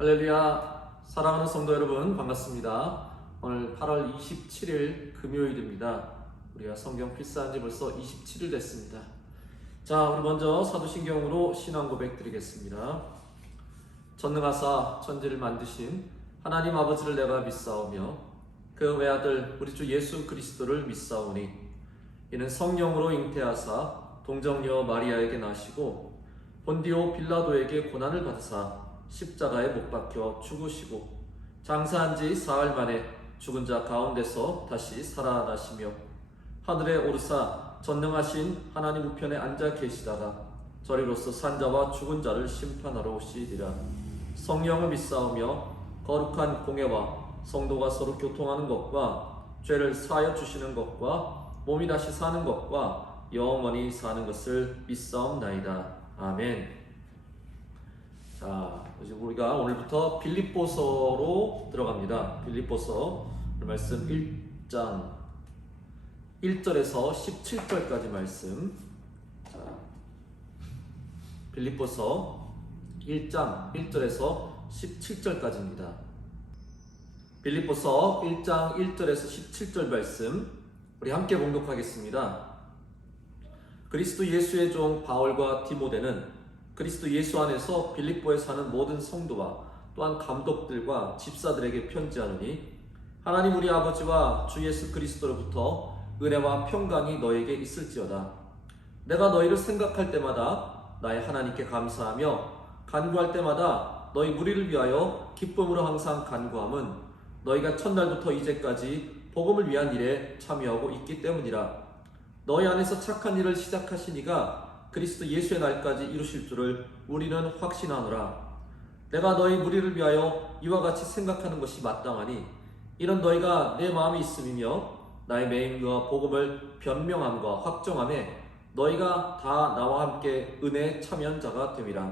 할렐루야. 사랑하는 성도 여러분, 반갑습니다. 오늘 8월 27일 금요일입니다. 우리가 성경 필사한 지 벌써 27일 됐습니다. 자, 우리 먼저 사도신경으로 신앙 고백 드리겠습니다. 전능하사 천지를 만드신 하나님 아버지를 내가 믿사오며 그 외아들 우리 주 예수 그리스도를 믿사오니 이는 성령으로 잉태하사 동정녀 마리아에게 나시고 본디오 빌라도에게 고난을 받으사 십자가에 못 박혀 죽으시고 장사한 지 사흘 만에 죽은 자 가운데서 다시 살아나시며 하늘에 오르사 전능하신 하나님 우편에 앉아 계시다가 저리로서 산자와 죽은 자를 심판하러 오시리라. 성령을 믿사오며 거룩한 공예와 성도가 서로 교통하는 것과 죄를 사하여 주시는 것과 몸이 다시 사는 것과 영원히 사는 것을 믿사옵나이다. 아멘. 자, 이제 우리가 오늘부터 빌립보서로 들어갑니다. 빌립보서 말씀 1장 1절에서 17절까지 말씀. 자, 빌립보서 1장 1절에서 17절까지입니다. 빌립보서 1장 1절에서 17절 말씀 우리 함께 봉독하겠습니다. 그리스도 예수의 종 바울과 디모데는 그리스도 예수 안에서 빌립보에 사는 모든 성도와 또한 감독들과 집사들에게 편지하노니 하나님 우리 아버지와 주 예수 그리스도로부터 은혜와 평강이 너에게 있을지어다. 내가 너희를 생각할 때마다 나의 하나님께 감사하며 간구할 때마다 너희 무리를 위하여 기쁨으로 항상 간구함은 너희가 첫날부터 이제까지 복음을 위한 일에 참여하고 있기 때문이라. 너희 안에서 착한 일을 시작하신 이가 그리스도 예수의 날까지 이루실 줄을 우리는 확신하노라. 내가 너희 무리를 위하여 이와 같이 생각하는 것이 마땅하니 이는 너희가 내 마음에 있음이며 나의 매임과 복음을 변명함과 확정함에 너희가 다 나와 함께 은혜에 참여한 자가 됨이라.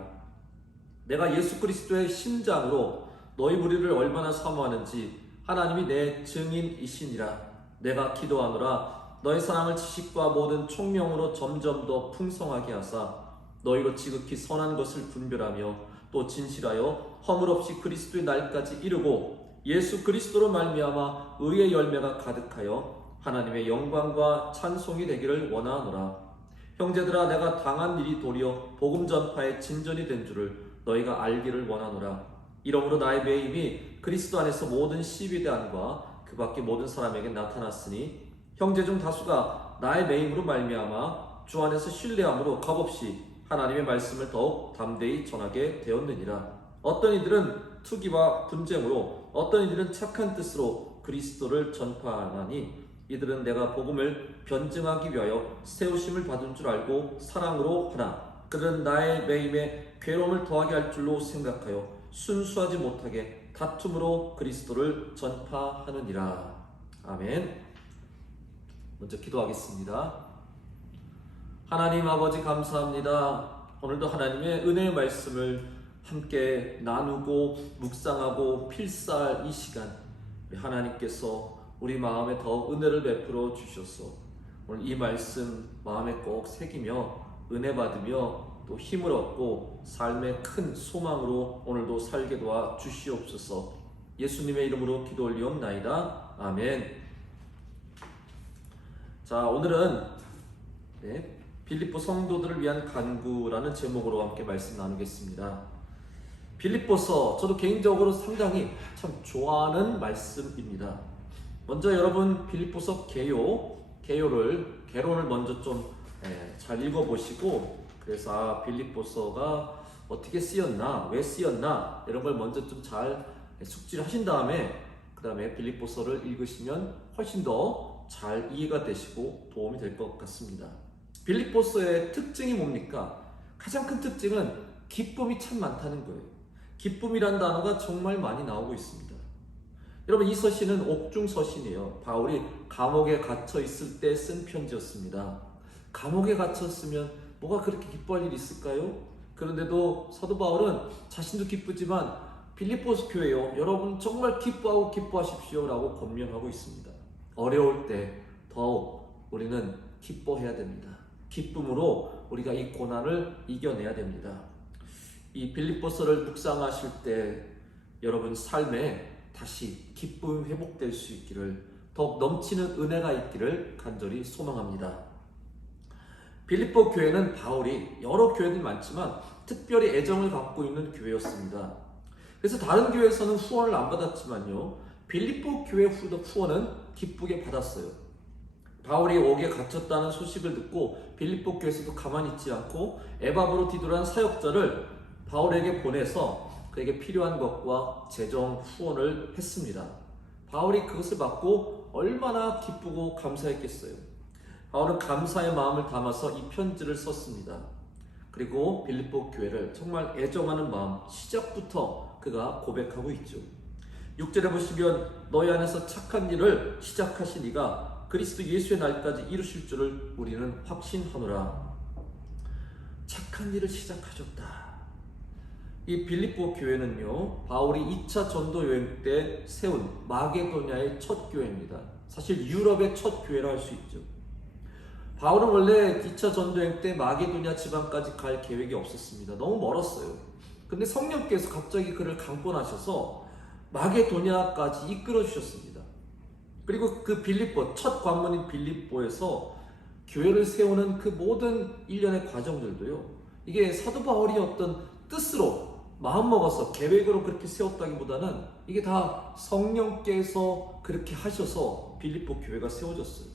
내가 예수 그리스도의 심장으로 너희 무리를 얼마나 사모하는지 하나님이 내 증인이시니라. 내가 기도하노라. 너희 사랑을 지식과 모든 총명으로 점점 더 풍성하게 하사 너희로 지극히 선한 것을 분별하며 또 진실하여 허물 없이 그리스도의 날까지 이르고 예수 그리스도로 말미암아 의의 열매가 가득하여 하나님의 영광과 찬송이 되기를 원하노라. 형제들아, 내가 당한 일이 도리어 복음 전파의 진전이 된 줄을 너희가 알기를 원하노라. 이러므로 나의 매임이 그리스도 안에서 모든 시비대안과 그 밖의 모든 사람에게 나타났으니 형제 중 다수가 나의 매임으로 말미암아 주 안에서 신뢰함으로 값없이 하나님의 말씀을 더욱 담대히 전하게 되었느니라. 어떤 이들은 투기와 분쟁으로 어떤 이들은 착한 뜻으로 그리스도를 전파하나니 이들은 내가 복음을 변증하기 위하여 세우심을 받은 줄 알고 사랑으로 하나 그들은 나의 매임에 괴로움을 더하게 할 줄로 생각하여 순수하지 못하게 다툼으로 그리스도를 전파하느니라. 아멘. 먼저 기도하겠습니다. 하나님 아버지 감사합니다. 오늘도 하나님의 은혜의 말씀을 함께 나누고 묵상하고 필사할 이 시간 하나님께서 우리 마음에 더 은혜를 베풀어 주셔서 오늘 이 말씀 마음에 꼭 새기며 은혜 받으며 또 힘을 얻고 삶의 큰 소망으로 오늘도 살게 도와 주시옵소서. 예수님의 이름으로 기도 올리옵나이다. 아멘. 자, 오늘은 빌립보 성도들을 위한 간구라는 제목으로 함께 말씀 나누겠습니다. 빌립보서 저도 개인적으로 상당히 참 좋아하는 말씀입니다. 먼저 여러분 빌립보서 개론을 먼저 좀 잘 읽어보시고 그래서 빌립보서가 어떻게 쓰였나, 왜 쓰였나 이런 걸 먼저 좀 잘 숙지를 하신 다음에 그 다음에 빌립보서를 읽으시면 훨씬 더 잘 이해가 되시고 도움이 될 것 같습니다. 빌립보서의 특징이 뭡니까? 가장 큰 특징은 기쁨이 참 많다는 거예요. 기쁨이란 단어가 정말 많이 나오고 있습니다. 여러분, 이 서신은 옥중 서신이에요. 바울이 감옥에 갇혀 있을 때 쓴 편지였습니다. 감옥에 갇혔으면 뭐가 그렇게 기뻐할 일이 있을까요? 그런데도 사도 바울은 자신도 기쁘지만 빌립보서 교회요, 여러분 정말 기뻐하고 기뻐하십시오 라고 권면하고 있습니다. 어려울 때 더욱 우리는 기뻐해야 됩니다. 기쁨으로 우리가 이 고난을 이겨내야 됩니다. 이 빌립보서를 묵상하실 때 여러분 삶에 다시 기쁨이 회복될 수 있기를, 더욱 넘치는 은혜가 있기를 간절히 소망합니다. 빌립보 교회는 바울이 여러 교회들이 많지만 특별히 애정을 갖고 있는 교회였습니다. 그래서 다른 교회에서는 후원을 안 받았지만요, 빌립보 교회 후원은 기쁘게 받았어요. 바울이 옥에 갇혔다는 소식을 듣고 빌립보 교회에서도 가만히 있지 않고 에바브로디도라는 사역자를 바울에게 보내서 그에게 필요한 것과 재정 후원을 했습니다. 바울이 그것을 받고 얼마나 기쁘고 감사했겠어요. 바울은 감사의 마음을 담아서 이 편지를 썼습니다. 그리고 빌립보 교회를 정말 애정하는 마음, 시작부터 그가 고백하고 있죠. 6절에 보시면 너희 안에서 착한 일을 시작하신 이가 그리스도 예수의 날까지 이루실 줄을 우리는 확신하노라. 착한 일을 시작하셨다. 이 빌립보 교회는요, 바울이 2차 전도 여행 때 세운 마게도냐의 첫 교회입니다. 사실 유럽의 첫 교회라 할 수 있죠. 바울은 원래 2차 전도 여행 때 마게도냐 지방까지 갈 계획이 없었습니다. 너무 멀었어요. 근데 성령께서 갑자기 그를 강권하셔서 마게도냐까지 이끌어 주셨습니다. 그리고 그 빌립보, 첫 관문인 빌립보에서 교회를 세우는 그 모든 일련의 과정들도요, 이게 사도 바울이 어떤 뜻으로 마음먹어서 계획으로 그렇게 세웠다기보다는 이게 다 성령께서 그렇게 하셔서 빌립보 교회가 세워졌어요.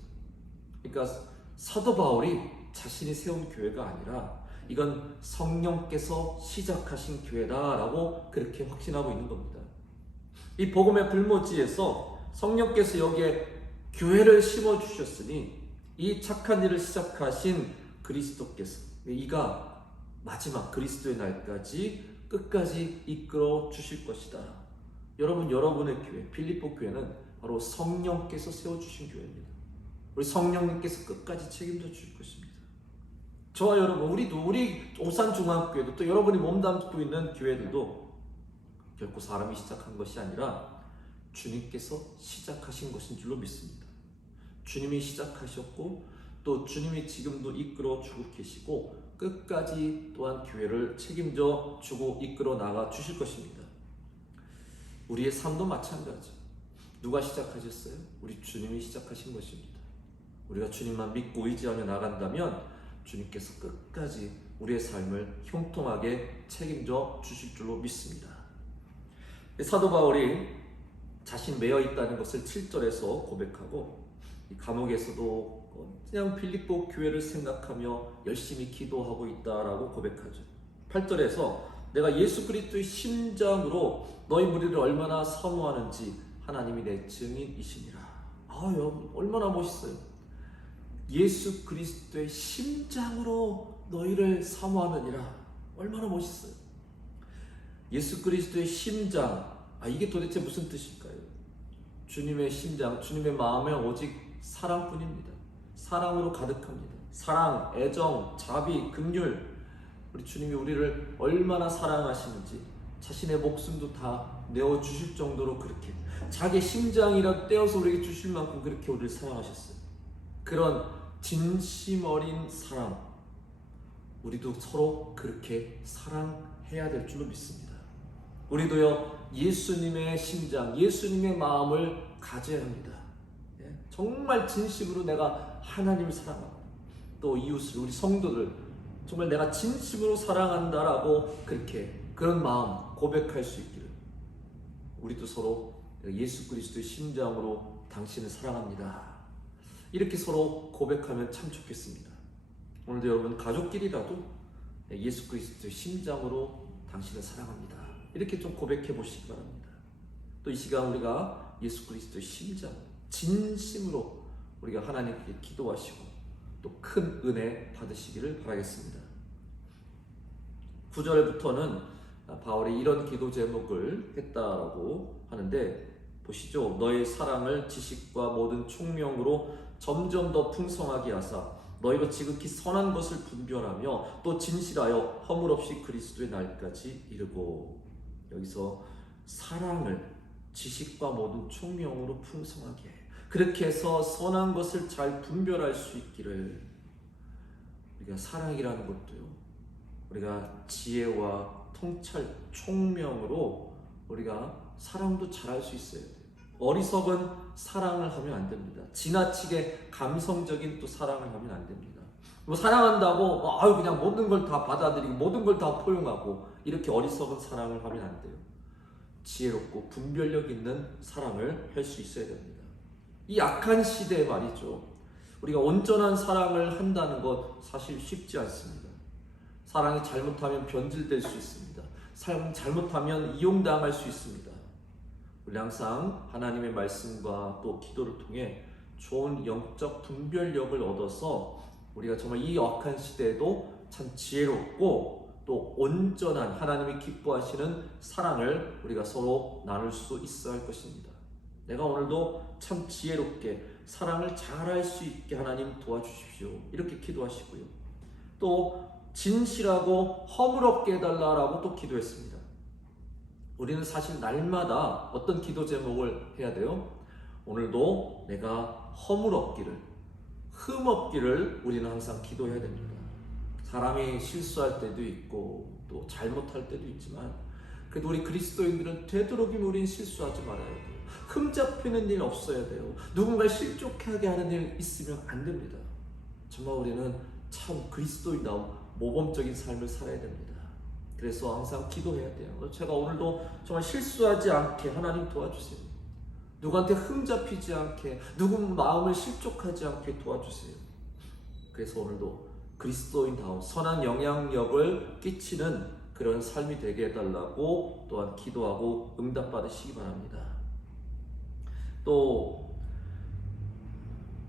그러니까 사도 바울이 자신이 세운 교회가 아니라 이건 성령께서 시작하신 교회다라고 그렇게 확신하고 있는 겁니다. 이 복음의 불모지에서 성령께서 여기에 교회를 심어주셨으니 이 착한 일을 시작하신 그리스도께서 이가 마지막 그리스도의 날까지 끝까지 이끌어 주실 것이다. 여러분, 여러분의 교회, 빌립보 교회는 바로 성령께서 세워주신 교회입니다. 우리 성령님께서 끝까지 책임져 주실 것입니다. 저와 여러분, 우리 오산중앙교회도 또 여러분이 몸담고 있는 교회들도 결코 사람이 시작한 것이 아니라 주님께서 시작하신 것인 줄로 믿습니다. 주님이 시작하셨고 또 주님이 지금도 이끌어 주고 계시고 끝까지 또한 교회를 책임져 주고 이끌어 나가 주실 것입니다. 우리의 삶도 마찬가지. 누가 시작하셨어요? 우리 주님이 시작하신 것입니다. 우리가 주님만 믿고 의지하며 나간다면 주님께서 끝까지 우리의 삶을 형통하게 책임져 주실 줄로 믿습니다. 사도 바울이 자신 매여 있다는 것을 7절에서 고백하고 이 감옥에서도 그냥 빌립보 교회를 생각하며 열심히 기도하고 있다라고 고백하죠. 8절에서 내가 예수 그리스도의 심장으로 너희 무리를 얼마나 사모하는지 하나님이 내 증인이시니라. 여러분, 얼마나 멋있어요. 예수 그리스도의 심장으로 너희를 사모하느니라. 얼마나 멋있어요. 예수 그리스도의 심장, 이게 도대체 무슨 뜻일까요? 주님의 심장, 주님의 마음에 오직 사랑뿐입니다. 사랑으로 가득합니다. 사랑, 애정, 자비, 긍휼. 우리 주님이 우리를 얼마나 사랑하시는지 자신의 목숨도 다 내어주실 정도로 그렇게 자기 심장이라 떼어서 우리에게 주실 만큼 그렇게 우리를 사랑하셨어요. 그런 진심 어린 사랑, 우리도 서로 그렇게 사랑해야 될 줄로 믿습니다. 우리도요, 예수님의 심장, 예수님의 마음을 가져야 합니다. 정말 진심으로 내가 하나님을 사랑하고 또 이웃을, 우리 성도들 정말 내가 진심으로 사랑한다라고 그런 마음 고백할 수 있기를, 우리도 서로 예수 그리스도의 심장으로 당신을 사랑합니다, 이렇게 서로 고백하면 참 좋겠습니다. 오늘도 여러분 가족끼리라도 예수 그리스도의 심장으로 당신을 사랑합니다, 이렇게 좀 고백해 보시기 바랍니다. 또 이 시간 우리가 예수 그리스도의 심장, 진심으로 우리가 하나님께 기도하시고 또 큰 은혜 받으시기를 바라겠습니다. 9절부터는 바울이 이런 기도 제목을 했다라고 하는데, 보시죠. 너의 사랑을 지식과 모든 총명으로 점점 더 풍성하게 하사 너희로 지극히 선한 것을 분별하며 또 진실하여 허물 없이 그리스도의 날까지 이르고. 여기서 사랑을 지식과 모든 총명으로 풍성하게, 그렇게 해서 선한 것을 잘 분별할 수 있기를. 우리가 사랑이라는 것도요, 우리가 지혜와 통찰, 총명으로 우리가 사랑도 잘할 수 있어야 돼요. 어리석은 사랑을 하면 안 됩니다. 지나치게 감성적인 또 사랑을 하면 안 됩니다. 뭐 사랑한다고 그냥 모든 걸 다 받아들이고 모든 걸 다 포용하고 이렇게 어리석은 사랑을 하면 안 돼요. 지혜롭고 분별력 있는 사랑을 할 수 있어야 됩니다. 이 악한 시대에 말이죠. 우리가 온전한 사랑을 한다는 것 사실 쉽지 않습니다. 사랑이 잘못하면 변질될 수 있습니다. 사랑이 잘못하면 이용당할 수 있습니다. 우리 항상 하나님의 말씀과 또 기도를 통해 좋은 영적 분별력을 얻어서 우리가 정말 이 악한 시대에도 참 지혜롭고 또 온전한 하나님이 기뻐하시는 사랑을 우리가 서로 나눌 수 있어야 할 것입니다. 내가 오늘도 참 지혜롭게 사랑을 잘할 수 있게 하나님 도와주십시오. 이렇게 기도하시고요. 또 진실하고 허물없게 해달라고 또 기도했습니다. 우리는 사실 날마다 어떤 기도 제목을 해야 돼요? 오늘도 내가 허물없기를, 흠없기를 우리는 항상 기도해야 됩니다. 사람이 실수할 때도 있고 또 잘못할 때도 있지만 그래도 우리 그리스도인들은 되도록이면 우리는 실수하지 말아야 돼요. 흠 잡히는 일 없어야 돼요. 누군가를 실족하게 하는 일 있으면 안 됩니다. 정말 우리는 참 그리스도인다운 모범적인 삶을 살아야 됩니다. 그래서 항상 기도해야 돼요. 제가 오늘도 정말 실수하지 않게 하나님 도와주세요. 누구한테 흠 잡히지 않게, 누구 마음을 실족하지 않게 도와주세요. 그래서 오늘도 그리스도인다운 선한 영향력을 끼치는 그런 삶이 되게 해달라고 또한 기도하고 응답받으시기 바랍니다. 또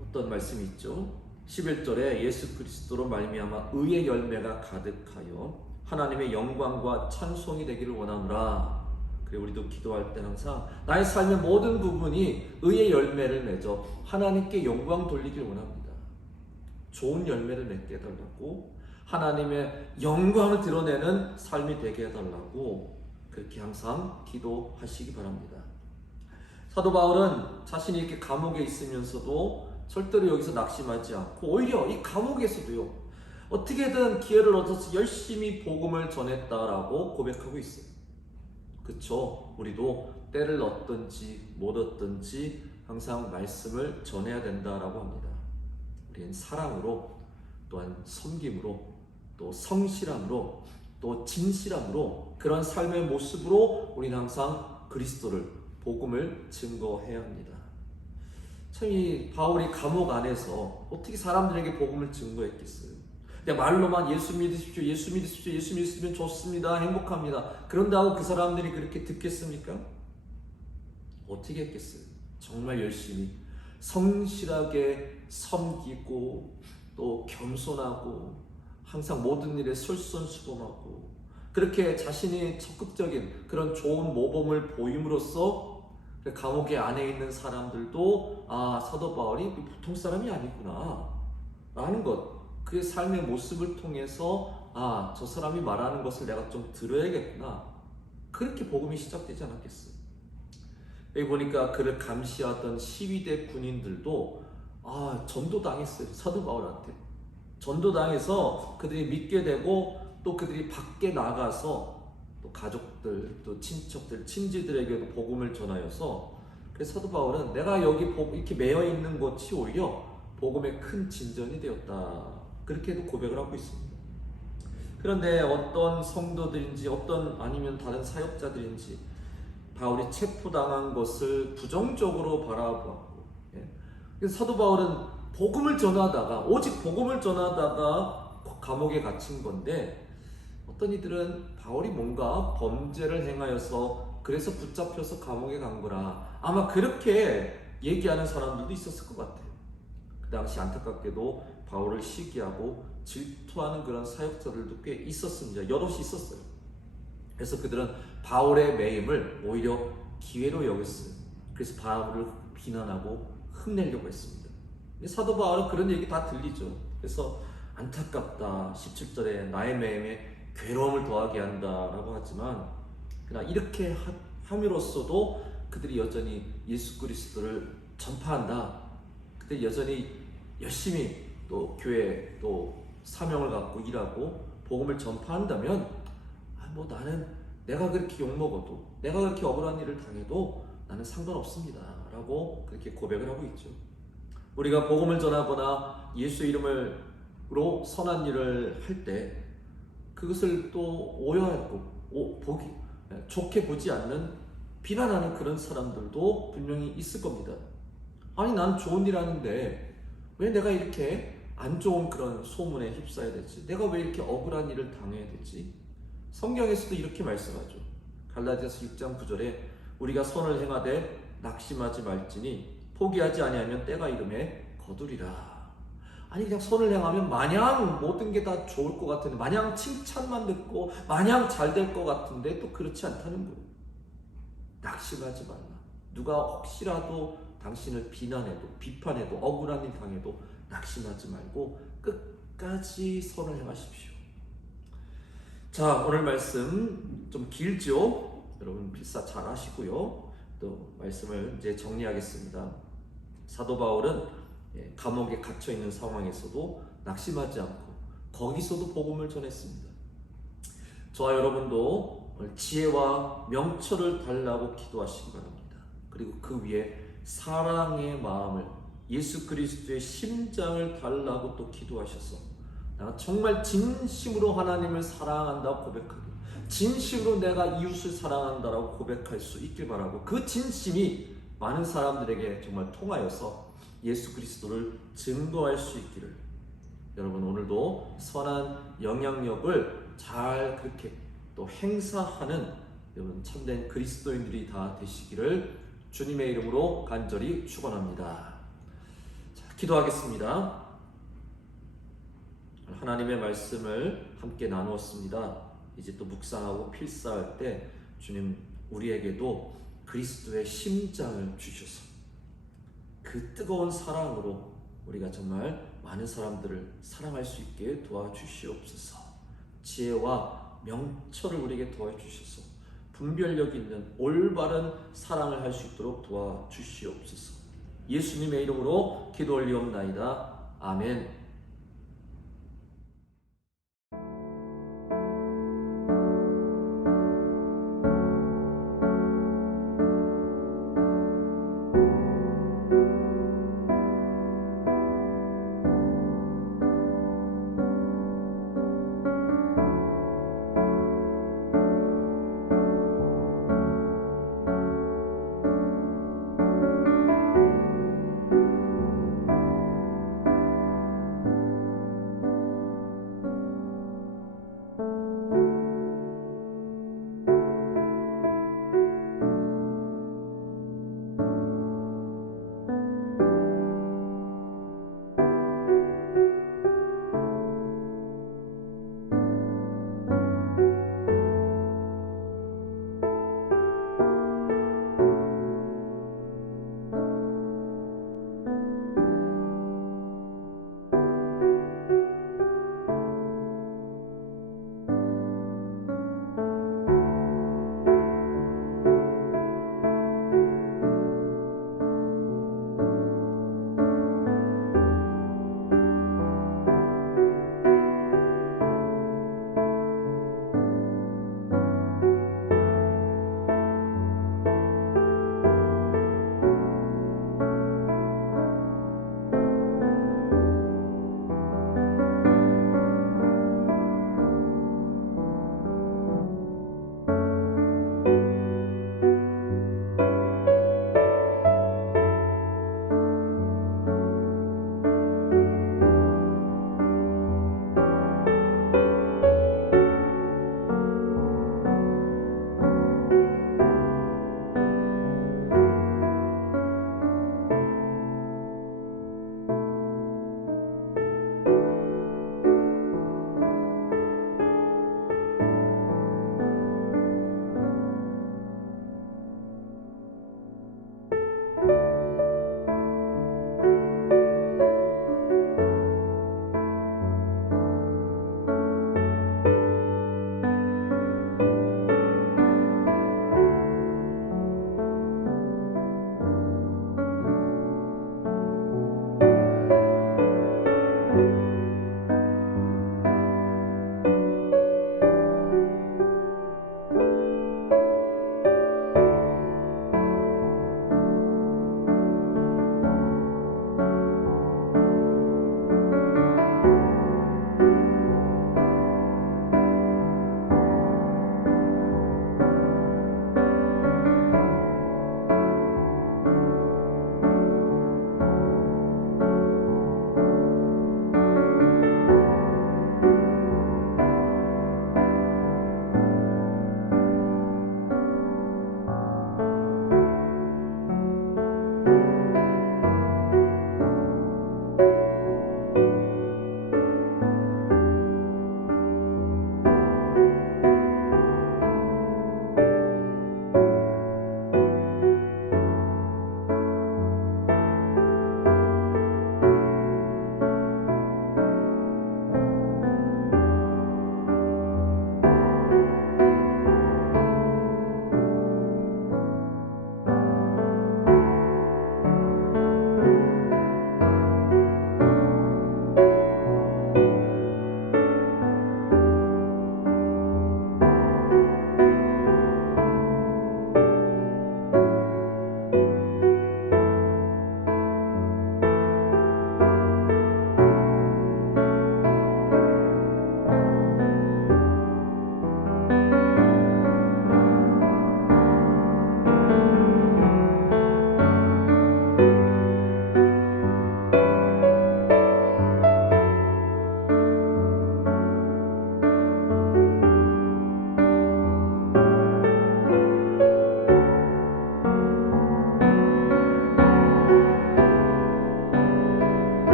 어떤 말씀이 있죠? 11절에 예수 그리스도로 말미암아 의의 열매가 가득하여 하나님의 영광과 찬송이 되기를 원하노라. 그래 우리도 기도할 때 항상 나의 삶의 모든 부분이 의의 열매를 맺어 하나님께 영광 돌리길 원합니다. 좋은 열매를 맺게 해달라고, 하나님의 영광을 드러내는 삶이 되게 해달라고 그렇게 항상 기도하시기 바랍니다. 사도 바울은 자신이 이렇게 감옥에 있으면서도 절대로 여기서 낙심하지 않고 오히려 이 감옥에서도요 어떻게든 기회를 얻어서 열심히 복음을 전했다라고 고백하고 있어요. 그쵸? 우리도 때를 얻든지 못 얻든지 항상 말씀을 전해야 된다라고 합니다. 우리는 사랑으로, 또한 섬김으로, 또 성실함으로, 또 진실함으로 그런 삶의 모습으로 우리는 항상 그리스도를, 복음을 증거해야 합니다. 참 이 바울이 감옥 안에서 어떻게 사람들에게 복음을 증거했겠어요? 그냥 말로만 예수 믿으십시오, 예수 믿으십시오, 예수 믿으시면 좋습니다, 행복합니다. 그런다고 그 사람들이 그렇게 듣겠습니까? 어떻게 했겠어요? 정말 열심히 성실하게 섬기고 또 겸손하고 항상 모든 일에 솔선수범하고 그렇게 자신이 적극적인 그런 좋은 모범을 보임으로써 감옥의 안에 있는 사람들도 사도 바울이 보통 사람이 아니구나 라는 것, 그의 삶의 모습을 통해서 저 사람이 말하는 것을 내가 좀 들어야겠구나, 그렇게 복음이 시작되지 않았겠어요? 여기 보니까 그를 감시하던 시위대 군인들도 전도당했어요. 사도 바울한테 전도당해서 그들이 믿게 되고 또 그들이 밖에 나가서 또 가족들, 또 친척들, 친지들에게도 복음을 전하여서 그래서 사도 바울은 내가 여기 이렇게 매여 있는 것이 오히려 복음의 큰 진전이 되었다, 그렇게도 고백을 하고 있습니다. 그런데 어떤 성도들인지 아니면 다른 사역자들인지 바울이 체포당한 것을 부정적으로 바라보았고, 그래서 사도 바울은 복음을 전하다가, 오직 복음을 전하다가 감옥에 갇힌 건데 어떤 이들은 바울이 뭔가 범죄를 행하여서 그래서 붙잡혀서 감옥에 간 거라, 아마 그렇게 얘기하는 사람들도 있었을 것 같아요. 그 당시 안타깝게도 바울을 시기하고 질투하는 그런 사역자들도 꽤 있었습니다. 여럿이 있었어요. 그래서 그들은 바울의 매임을 오히려 기회로 여겼어요. 그래서 바울을 비난하고 흠내려고 했습니다. 사도 바울은 그런 얘기 다 들리죠. 그래서 안타깝다, 17절에 나의 매임에 괴로움을 더하게 한다라고 하지만, 그러나 이렇게 함으로써도 그들이 여전히 예수 그리스도를 전파한다, 그들이 여전히 열심히 또 교회 또 사명을 갖고 일하고 복음을 전파한다면 나는 내가 그렇게 욕먹어도, 내가 그렇게 억울한 일을 당해도 나는 상관없습니다 라고 그렇게 고백을 하고 있죠. 우리가 복음을 전하거나 예수 이름으로 선한 일을 할 때 그것을 또 오해하고 좋게 보지 않는, 비난하는 그런 사람들도 분명히 있을 겁니다. 아니, 난 좋은 일 하는데 왜 내가 이렇게 안 좋은 그런 소문에 휩싸여야 되지? 내가 왜 이렇게 억울한 일을 당해야 되지? 성경에서도 이렇게 말씀하죠. 갈라디아서 6장 9절에 우리가 선을 행하되 낙심하지 말지니 포기하지 아니하면 때가 이름에 거두리라. 아니, 그냥 선을 행하면 마냥 모든 게 다 좋을 것 같은데, 마냥 칭찬만 듣고 마냥 잘 될 것 같은데 또 그렇지 않다는 거예요. 낙심하지 말라. 누가 혹시라도 당신을 비난해도, 비판해도, 억울한 일 당해도 낙심하지 말고 끝까지 선을 행하십시오. 자, 오늘 말씀 좀 길죠? 여러분 필사 잘 하시고요. 또 말씀을 이제 정리하겠습니다. 사도 바울은 감옥에 갇혀 있는 상황에서도 낙심하지 않고 거기서도 복음을 전했습니다. 저와 여러분도 지혜와 명철을 달라고 기도하시기 바랍니다. 그리고 그 위에 사랑의 마음을, 예수 그리스도의 심장을 달라고 또 기도하셔서 내가 정말 진심으로 하나님을 사랑한다고 고백하고, 진심으로 내가 이웃을 사랑한다라고 고백할 수 있길 바라고, 그 진심이 많은 사람들에게 정말 통하여서 예수 그리스도를 증거할 수 있기를, 여러분 오늘도 선한 영향력을 잘 그렇게 또 행사하는 여러분 참된 그리스도인들이 다 되시기를 주님의 이름으로 간절히 축원합니다. 자, 기도하겠습니다. 하나님의 말씀을 함께 나누었습니다. 이제 또 묵상하고 필사할 때 주님 우리에게도 그리스도의 심장을 주셔서 그 뜨거운 사랑으로 우리가 정말 많은 사람들을 사랑할 수 있게 도와주시옵소서. 지혜와 명철을 우리에게 도와주셔서 분별력 있는 올바른 사랑을 할 수 있도록 도와주시옵소서. 예수님의 이름으로 기도 올리옵나이다. 아멘.